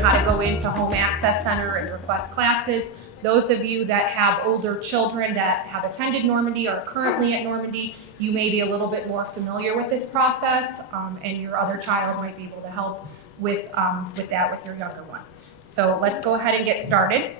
how to go into Home Access Center and request classes. Those of you that have older children that have attended Normandy or are currently at Normandy, you may be a little bit more familiar with this process, and your other child might be able to help with that with your younger one. So let's go ahead and get started.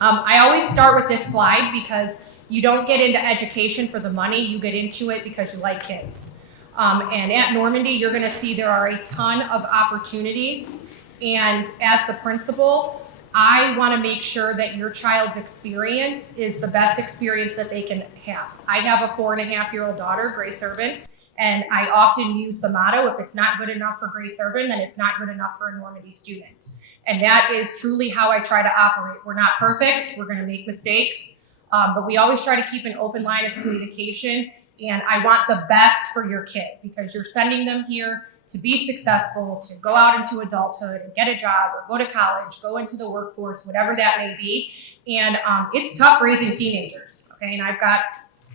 I always start with this slide because you don't get into education for the money, you get into it because you like kids. And at Normandy, you're gonna see there are a ton of opportunities, and as the principal, I wanna make sure that your child's experience is the best experience that they can have. I have a 4.5-year-old daughter, Grace Urban, and I often use the motto, if it's not good enough for Grace Urban, then it's not good enough for a Normandy student. And that is truly how I try to operate. We're not perfect, we're gonna make mistakes, but we always try to keep an open line of communication, and I want the best for your kid because you're sending them here to be successful, to go out into adulthood and get a job or go to college, go into the workforce, whatever that may be. And it's tough raising teenagers, okay? And I've got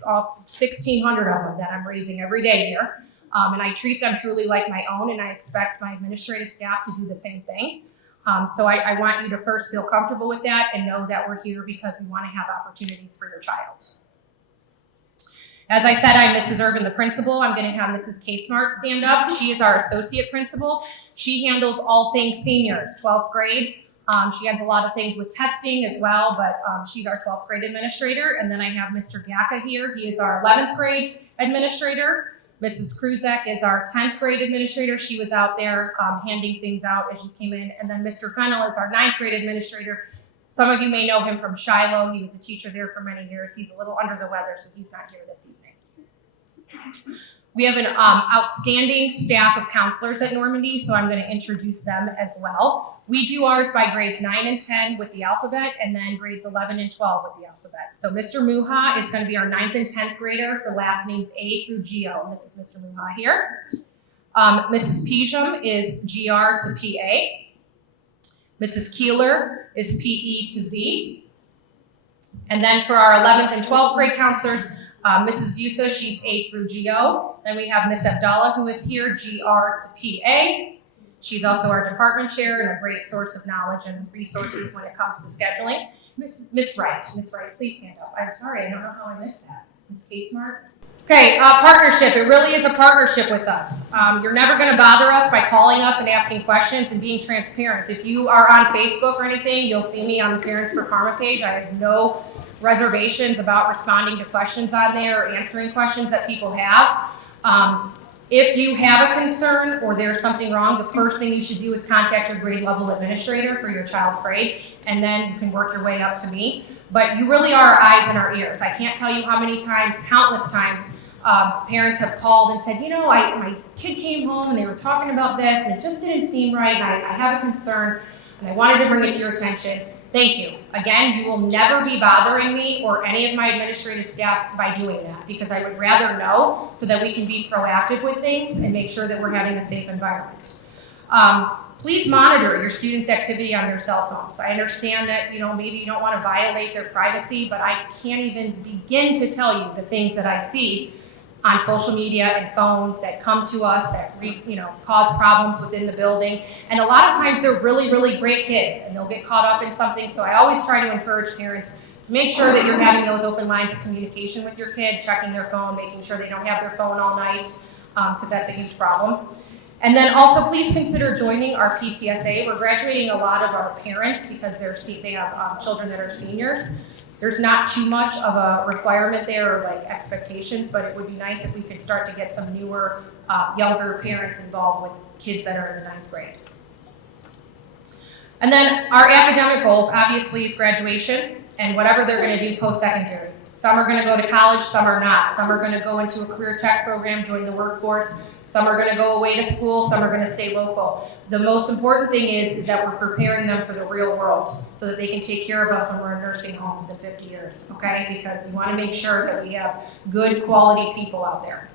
1,600 of them that I'm raising every day here. And I treat them truly like my own, and I expect my administrative staff to do the same thing. So I want you to first feel comfortable with that and know that we're here because we want to have opportunities for your child. As I said, I'm Mrs. Urban, the principal. I'm going to have Mrs. K-Smart stand up. She is our associate principal. She handles all things seniors, 12th grade. She has a lot of things with testing as well, but she's our 12th grade administrator. And then I have Mr. Gacka here. He is our 11th grade administrator. Mrs. Kruzek is our 10th grade administrator. She was out there handing things out as you came in. And then Mr. Fennell is our 9th grade administrator. Some of you may know him from Shiloh. He was a teacher there for many years. He's a little under the weather, so he's not here this evening. We have an outstanding staff of counselors at Normandy, so I'm going to introduce them as well. We do ours by grades 9 and 10 with the alphabet, and then grades 11 and 12 with the alphabet. So Mr. Muha is going to be our 9th and 10th grader for last names A through G-O. This is Mr. Muha here. Mrs. Peasham is GR to PA. Mrs. Keeler is PE to Z. And then for our 11th and 12th grade counselors, Mrs. Busa, she's A through GO. Then we have Miss Abdallah, who is here, GR to PA. She's also our department chair and a great source of knowledge and resources when it comes to scheduling. Miss Wright, please stand up. I'm sorry, I don't know how I missed that. Miss K-Smart. Okay, partnership. It really is a partnership with us. You're never going to bother us by calling us and asking questions and being transparent. If you are on Facebook or anything, you'll see me on the Parents for Karma page. I have no reservations about responding to questions on there or answering questions that people have. If you have a concern or there's something wrong, the first thing you should do is contact your grade level administrator for your child's grade, and then you can work your way up to me. But you really are our eyes and our ears. I can't tell you how many times, countless times, parents have called and said, you know, my kid came home and they were talking about this and it just didn't seem right, and I have a concern and I wanted to bring it to your attention. Thank you. Again, you will never be bothering me or any of my administrative staff by doing that because I would rather know so that we can be proactive with things and make sure that we're having a safe environment. Please monitor your students' activity on their cell phones. I understand that maybe you don't want to violate their privacy, but I can't even begin to tell you the things that I see on social media and phones that come to us that cause problems within the building. And a lot of times they're really, really great kids and they'll get caught up in something. So I always try to encourage parents to make sure that you're having those open lines of communication with your kid, checking their phone, making sure they don't have their phone all night, because that's a huge problem. And then also please consider joining our PTSA. We're graduating a lot of our parents because they have children that are seniors. There's not too much of a requirement there or like expectations, but it would be nice if we could start to get some newer, younger parents involved with kids that are in the 9th grade. And then our academic goals obviously is graduation and whatever they're going to do post-secondary. Some are going to go to college, some are not. Some are going to go into a career tech program, join the workforce. Some are going to go away to school, some are going to stay local. The most important thing is that we're preparing them for the real world so that they can take care of us when we're in nursing homes in 50 years, okay? Because we want to make sure that we have good quality people out there.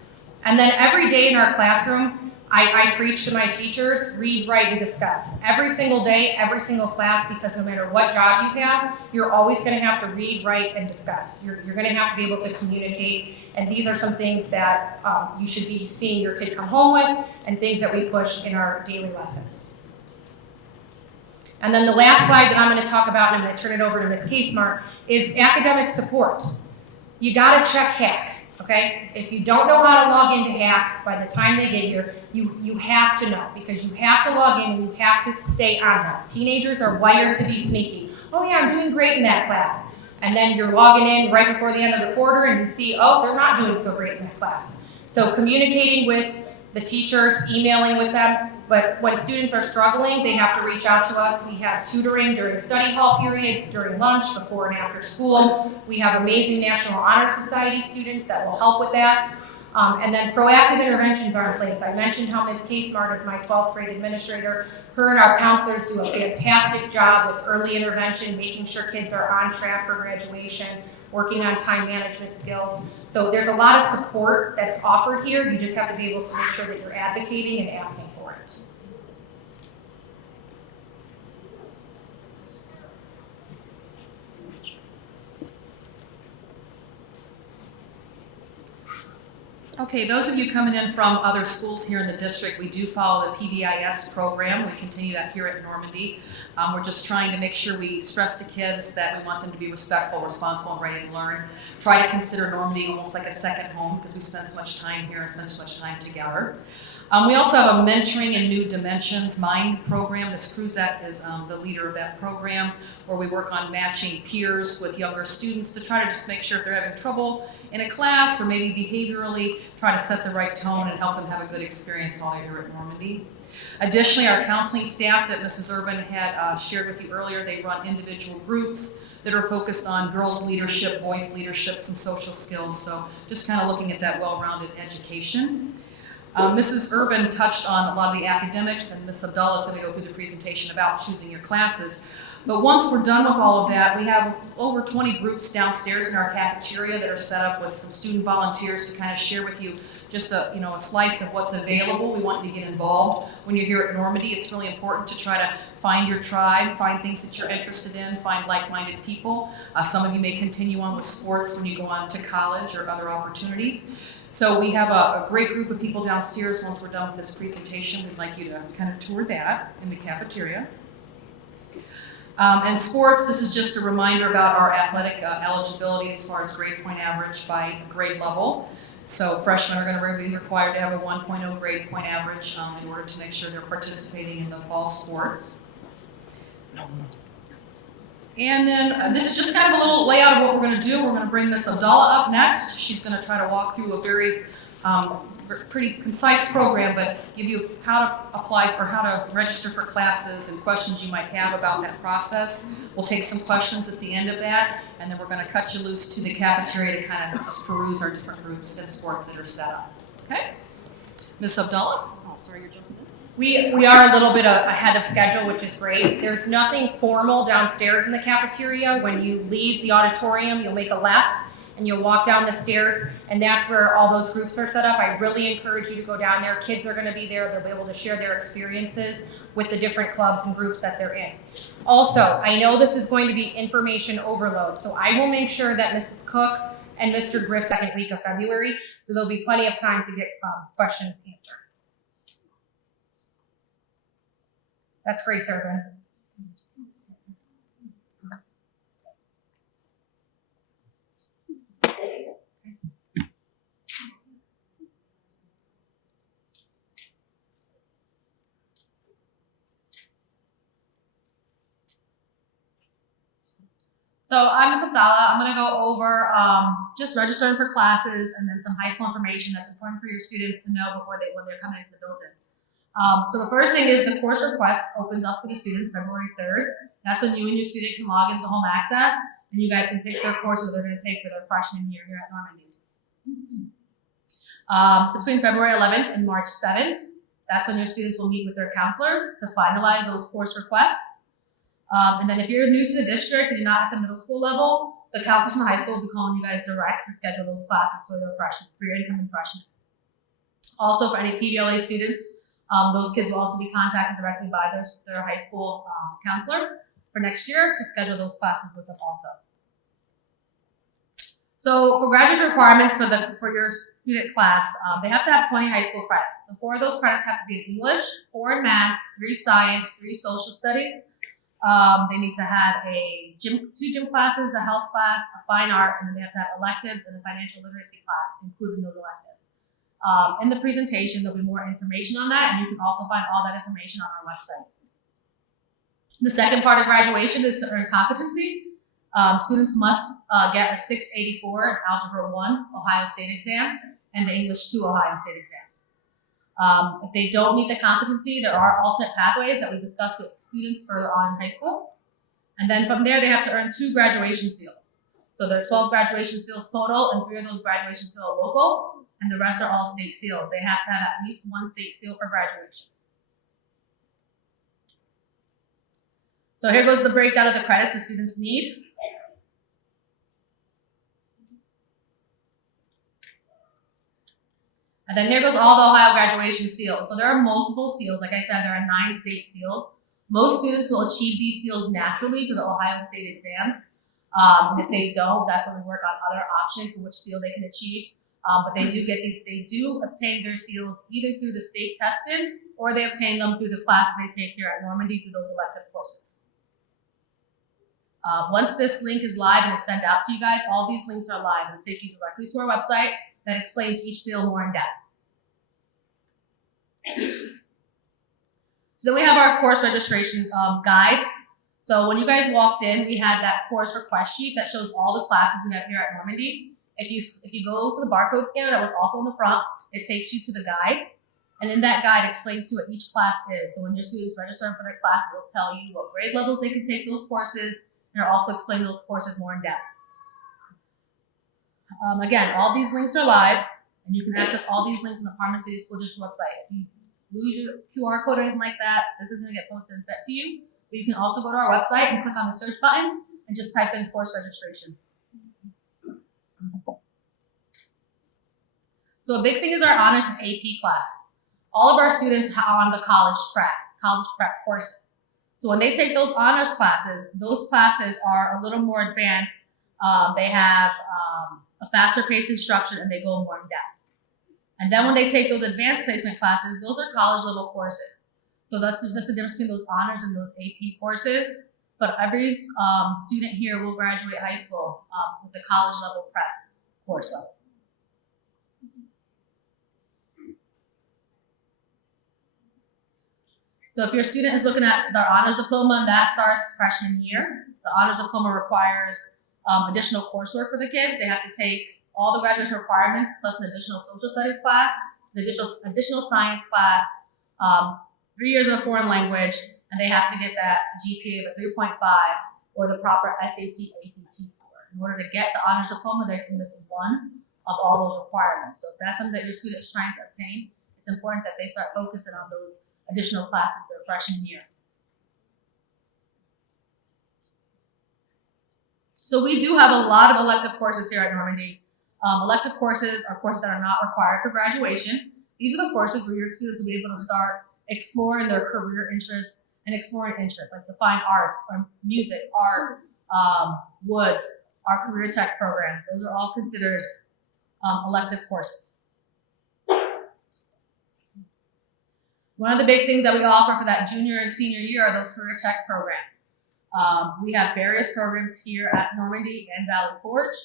And then every day in our classroom, I preach to my teachers, read, write, and discuss. Every single day, every single class, because no matter what job you have, you're always going to have to read, write, and discuss. You're going to have to be able to communicate, and these are some things that you should be seeing your kid come home with, and things that we push in our daily lessons. And then the last slide that I'm going to talk about, and I'm going to turn it over to Ms. K-Smart, is academic support. You got to check Hack, okay? If you don't know how to log into Hack by the time they get here, you have to know, because you have to log in and you have to stay on them. Teenagers are wired to be sneaky. Oh yeah, I'm doing great in that class. And then you're logging in right before the end of the quarter and you see, oh, they're not doing so great in that class. So communicating with the teachers, emailing with them, but when students are struggling, they have to reach out to us. We have tutoring during study hall periods, during lunch, before and after school. We have amazing National Honor Society students that will help with that. And then proactive interventions are in place. I mentioned how Ms. K-Smart is my 12th grade administrator. Her and our counselors do a fantastic job with early intervention, making sure kids are on track for graduation, working on time management skills. So there's a lot of support that's offered here. You just have to be able to make sure that you're advocating and asking for it. Okay, those of you coming in from other schools here in the district, we do follow the PBIS program. We continue that here at Normandy. We're just trying to make sure we stress to kids that we want them to be respectful, responsible, and ready to learn. Try to consider Normandy almost like a second home because we spend so much time here and spend so much time together. We also have a Mentoring in New Dimensions Mind program. Ms. Cruzette is the leader of that program, where we work on matching peers with younger students to try to just make sure if they're having trouble in a class or maybe behaviorally, try to set the right tone and help them have a good experience while they're here at Normandy. Additionally, our counseling staff that Mrs. Urban had shared with you earlier, they run individual groups that are focused on girls' leadership, boys' leadership, some social skills. So just kind of looking at that well-rounded education. Mrs. Urban touched on a lot of the academics, and Ms. Abdullah is going to go through the presentation about choosing your classes. But once we're done with all of that, we have over 20 groups downstairs in our cafeteria that are set up with some student volunteers to kind of share with you just a slice of what's available. We want you to get involved. When you're here at Normandy, it's really important to try to find your tribe, find things that you're interested in, find like-minded people. Some of you may continue on with sports when you go on to college or other opportunities. So we have a great group of people downstairs. Once we're done with this presentation, we'd like you to kind of tour that in the cafeteria. And sports, this is just a reminder about our athletic eligibility as far as grade point average by grade level. So freshmen are going to be required to have a 1.0 grade point average in order to make sure they're participating in the fall sports. And then this is just kind of a little layout of what we're going to do. We're going to bring Miss Abdullah up next. She's going to try to walk through a very pretty concise program, but give you how to apply or how to register for classes and questions you might have about that process. We'll take some questions at the end of that, and then we're going to cut you loose to the cafeteria to kind of just peruse our different groups and sports that are set up. Okay? Miss Abdullah? Oh, sorry, you're jumping in. We are a little bit ahead of schedule, which is great. There's nothing formal downstairs in the cafeteria. When you leave the auditorium, you'll make a left and you'll walk down the stairs, and that's where all those groups are set up. I really encourage you to go down there. Kids are going to be there. They'll be able to share their experiences with the different clubs and groups that they're in. Also, I know this is going to be information overload, so I will make sure that Mrs. Cook and Mr. Griff second week of February, so there'll be plenty of time to get questions answered. That's Grace Urban. So I'm Ms. Abdallah. I'm going to go over just registering for classes and then some high school information that's important for your students to know before when they're coming into the building. So the first thing is the course request opens up for the students February 3rd. That's when you and your student can log into Home Access and you guys can pick their courses they're going to take for their freshman year here at Normandy. Between February 11th and March 7th, that's when your students will meet with their counselors to finalize those course requests. And then if you're new to the district and you're not at the middle school level, the counselors from the high school will be calling you guys direct to schedule those classes for your incoming freshmen. Also, for any PDLA students, those kids will also be contacted directly by their high school counselor for next year to schedule those classes with them also. So for graduate requirements for your student class, they have to have 20 high school credits. So 4 of those credits have to be in English, 4 in math, 3 science, 3 social studies, They need to have two gym classes, a health class, a fine art, and then they have to have electives and a financial literacy class, including those electives. In the presentation, there'll be more information on that, and you can also find all that information on our website. The second part of graduation is to earn competency. Students must get a 684 in Algebra 1 Ohio State exams and the English 2 Ohio State exams. If they don't meet the competency, there are alternate pathways that we discussed with students further on in high school. And then from there, they have to earn 2 graduation seals. So there are 12 graduation seals total, and 3 of those graduation seals are local, and the rest are all state seals. They have to have at least 1 state seal for graduation. So here goes the breakdown of the credits the students need. And then here goes all the Ohio graduation seals. So there are multiple seals. Like I said, there are 9 state seals. Most students will achieve these seals naturally through the Ohio State exams. And if they don't, that's when we work on other options for which seal they can achieve. But they do obtain their seals either through the state testing or they obtain them through the classes they take here at Normandy through those elective courses. Once this link is live and it's sent out to you guys, all these links are live and take you directly to our website that explains each seal more in depth. So then we have our course registration guide. So when you guys walked in, we had that course request sheet that shows all the classes we have here at Normandy. If you go to the barcode scanner that was also in the front, it takes you to the guide. And in that guide explains to you what each class is. So when your students register for their class, it will tell you what grade levels they can take those courses, and it'll also explain those courses more in depth. Again, all these links are live, and you can access all these links on the Parma City School District website. If you lose your QR code or anything like that, this is going to get posted and sent to you. But you can also go to our website and click on the search button and just type in course registration. So a big thing is our honors and AP classes. All of our students are on the college track, college prep courses. So when they take those honors classes, those classes are a little more advanced. They have a faster paced instruction and they go more in depth. And then when they take those advanced placement classes, those are college level courses. So that's just the difference between those honors and those AP courses. But every student here will graduate high school with the college level prep course level. So if your student is looking at their honors diploma, that starts freshman year. The honors diploma requires additional coursework for the kids. They have to take all the graduation requirements plus an additional social studies class, an additional science class, 3 years of a foreign language, and they have to get that GPA of a 3.5 or the proper SAT, ACT score. In order to get the honors diploma, they can miss one of all those requirements. So if that's something that your student is trying to obtain, it's important that they start focusing on those additional classes their freshman year. So we do have a lot of elective courses here at Normandy. Elective courses are courses that are not required for graduation. These are the courses where your students will be able to start exploring their career interests and exploring interests like the fine arts, or music, art, woods, our career tech programs. Those are all considered elective courses. One of the big things that we offer for that junior and senior year are those career tech programs. We have various programs here at Normandy and Valley Forge.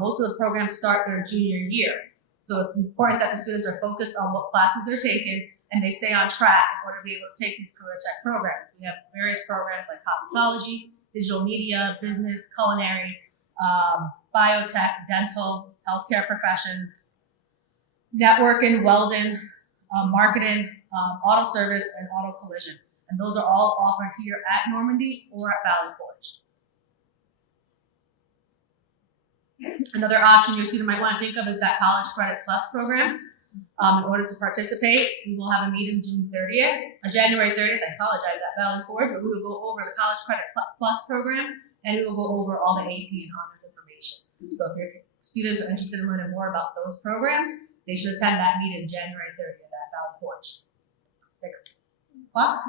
Most of the programs start their junior year. So it's important that the students are focused on what classes they're taking and they stay on track in order to be able to take these career tech programs. We have various programs like cosmetology, digital media, business, culinary, biotech, dental, healthcare professions, networking, welding, marketing, auto service, and auto collision. And those are all offered here at Normandy or at Valley Forge. Another option your student might want to think of is that College Credit Plus program. In order to participate, we will have a meeting January 30th, I apologize, at Valley Forge, where we will go over the College Credit Plus program and we will go over all the AP and honors information. So if your students are interested in learning more about those programs, they should attend that meeting January 30th at Valley Forge, 6 o'clock.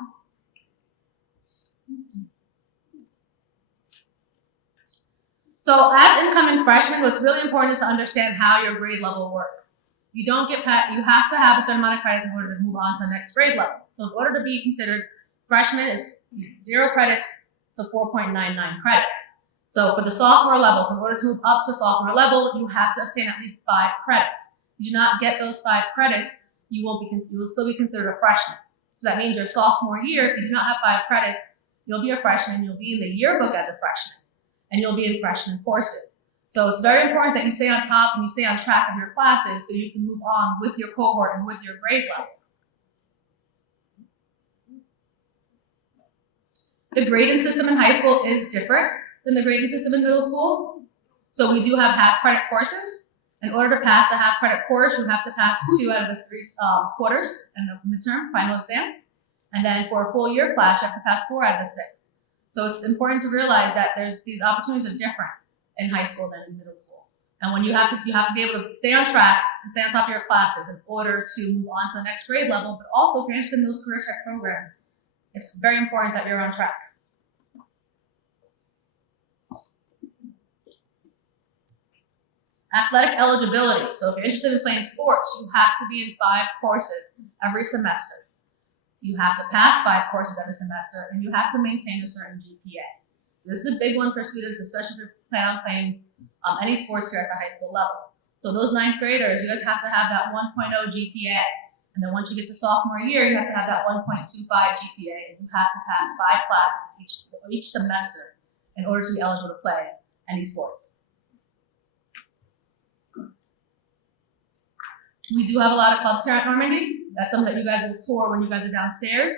So as incoming freshmen, what's really important is to understand how your grade level works. You have to have a certain amount of credits in order to move on to the next grade level. So in order to be considered freshman is 0 credits to 4.99 credits. So for the sophomore levels, in order to move up to sophomore level, you have to obtain at least 5 credits. If you do not get those 5 credits, you will still be considered a freshman. So that means your sophomore year, if you do not have 5 credits, you'll be a freshman, you'll be in the yearbook as a freshman, and you'll be in freshman courses. So it's very important that you stay on top and you stay on track of your classes so you can move on with your cohort and with your grade level. The grading system in high school is different than the grading system in middle school. So we do have half credit courses. In order to pass a half credit course, you have to pass 2 out of the 3 quarters and the midterm final exam. And then for a full year class, you have to pass 4 out of the 6. So it's important to realize that these opportunities are different in high school than in middle school. And when you have to be able to stay on track and stay on top of your classes in order to move on to the next grade level, but also if you're interested in those career tech programs, it's very important that you're on track. Athletic eligibility. So if you're interested in playing sports, you have to be in 5 courses every semester. You have to pass 5 courses every semester, and you have to maintain a certain GPA. So this is a big one for students, especially if you plan on playing any sports here at the high school level. So those 9th graders, you guys have to have that 1.0 GPA. And then once you get to sophomore year, you have to have that 1.25 GPA, and you have to pass 5 classes each semester in order to be eligible to play any sports. We do have a lot of clubs here at Normandy. That's something that you guys will tour when you guys are downstairs.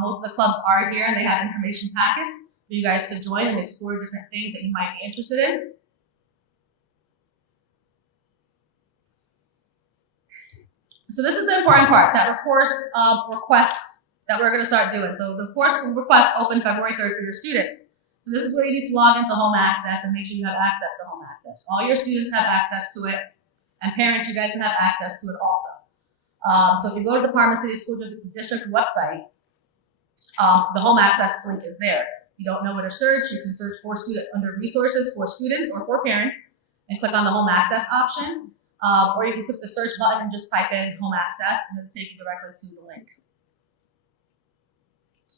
Most of the clubs are here and they have information packets for you guys to join and explore different things that you might be interested in. So this is the important part, that course request that we're going to start doing. So the course request opened February 3rd for your students. So this is where you need to log into Home Access and make sure you have access to Home Access. All your students have access to it, and parents, you guys can have access to it also. So if you go to the Parma City School District website, the Home Access link is there. If you don't know where to search, you can search for under resources for students or for parents and click on the Home Access option. Or you can click the search button and just type in Home Access and it'll take you directly to the link.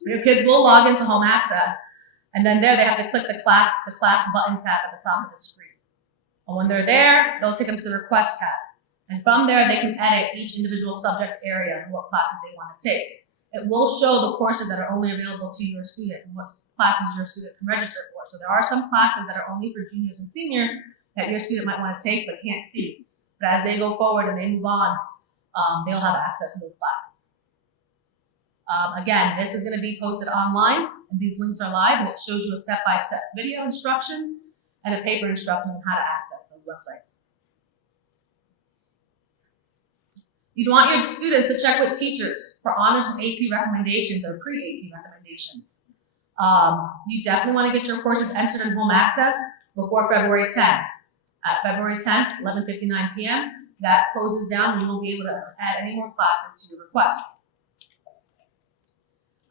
Your kids will log into Home Access, and then there they have to click the class button tab at the top of the screen. And when they're there, they'll take them to the Request tab. And from there, they can edit each individual subject area and what classes they want to take. It will show the courses that are only available to your student and what classes your student can register for. So there are some classes that are only for juniors and seniors that your student might want to take but can't see. But as they go forward and they move on, they'll have access to those classes. Again, this is going to be posted online, and these links are live, and it shows you a step-by-step video instructions and a paper instruction on how to access those websites. You'd want your students to check with teachers for honors and AP recommendations or pre-AP recommendations. You definitely want to get your courses entered in Home Access before February 10th. At February 10th, 11:59 p.m., that closes down and you won't be able to add any more classes to your request.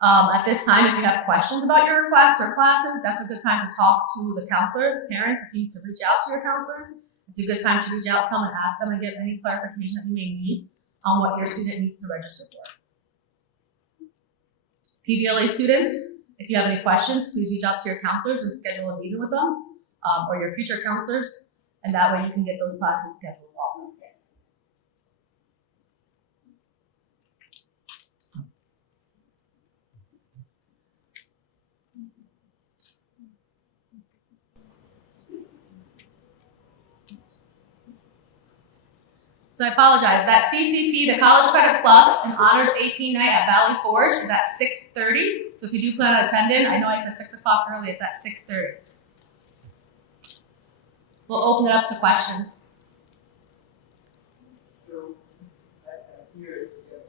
At this time, if you have questions about your requests or classes, that's a good time to talk to the counselors, parents. If you need to reach out to your counselors, it's a good time to reach out to them and ask them and get any clarification that you may need on what your student needs to register for. PBLA students, if you have any questions, please reach out to your counselors and schedule a meeting with them or your future counselors, and that way you can get those classes scheduled also. So I apologize, that CCP, the College Credit Plus and Honors AP Night at Valley Forge is at 6:30. So if you do plan on attending, I know I said 6 o'clock early, it's at 6:30. We'll open it up to questions. So, as here, you have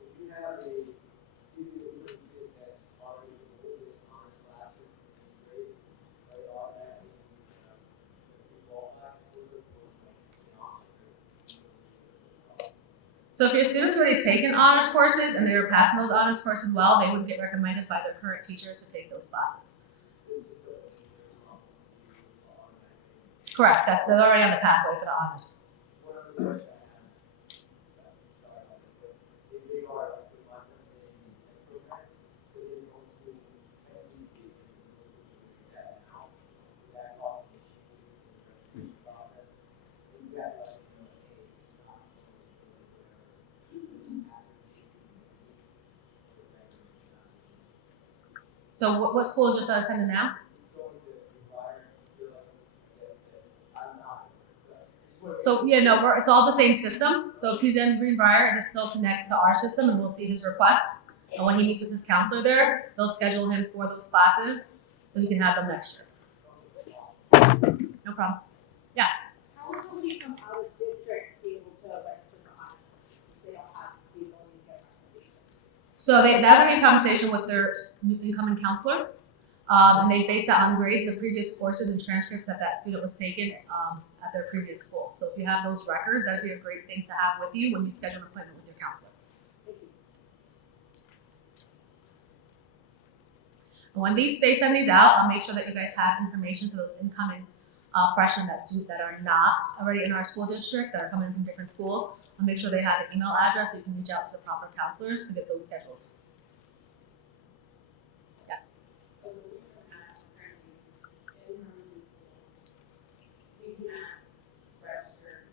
if you have a student that's already enrolled in honors classes in grade, are they automatically So if your students already taken honors courses and they were passing those honors courses well, they would get recommended by their current teachers to take those classes. Correct, they're already on the pathway for the honors. One other question I have, sorry, if they are, so my So what school is your son attending now? Going to environment, feel like, I guess, that I'm not. So yeah, no, it's all the same system. So if he's in Greenbrier, it'll still connect to our system, and we'll see his request. And when he meets with his counselor there, they'll schedule him for those classes so he can have them next year. No problem. Yes. How would somebody from out of district be able to register for honors courses since they don't have the ability to get accommodation? So they have a conversation with their incoming counselor, and they base that on grades, the previous courses and transcripts that student was taken at their previous school. So if you have those records, that'd be a great thing to have with you when you schedule an appointment with your counselor. Thank you. And when they send these out, I'll make sure that you guys have information for those incoming freshmen that are not already in our school district, that are coming from different schools. I'll make sure they have an email address so you can reach out to the proper counselors to get those scheduled. Yes. So those that are currently in Normandy School, we cannot register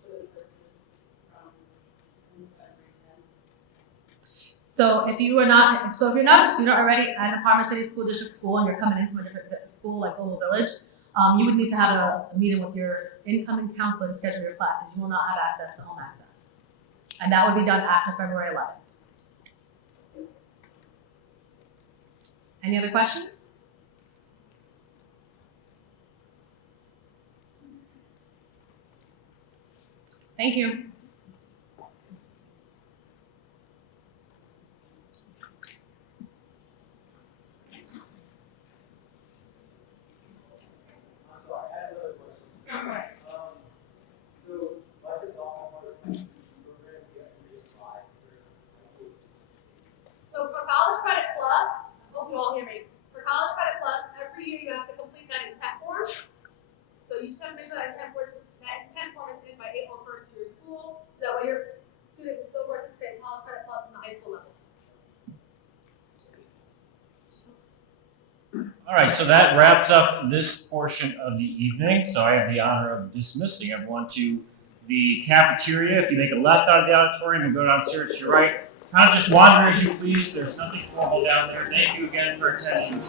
for the courses from February 10th. So if you're not a student already at a Parma City School District school and you're coming in from a different school like Global Village, you would need to have a meeting with your incoming counselor to schedule your classes. You will not have access to home access. And that would be done after February 11th. Any other questions? Thank you. I'm sorry, I have another question. So, like the Dolphin Water program, you have to reapply for. So for College Credit Plus, I hope you all hear me. For College Credit Plus, every year you have to complete that intent form. So you just have to make sure that intent form is in by April 1st to your school, so that way your student can still participate in College Credit Plus in the high school level. All right, so that wraps up this portion of the evening. So I have the honor of dismissing everyone to the cafeteria. If you make a left out of the auditorium and go downstairs to your right, kind of just wander as you please. There's nothing formal down there. Thank you again for attending.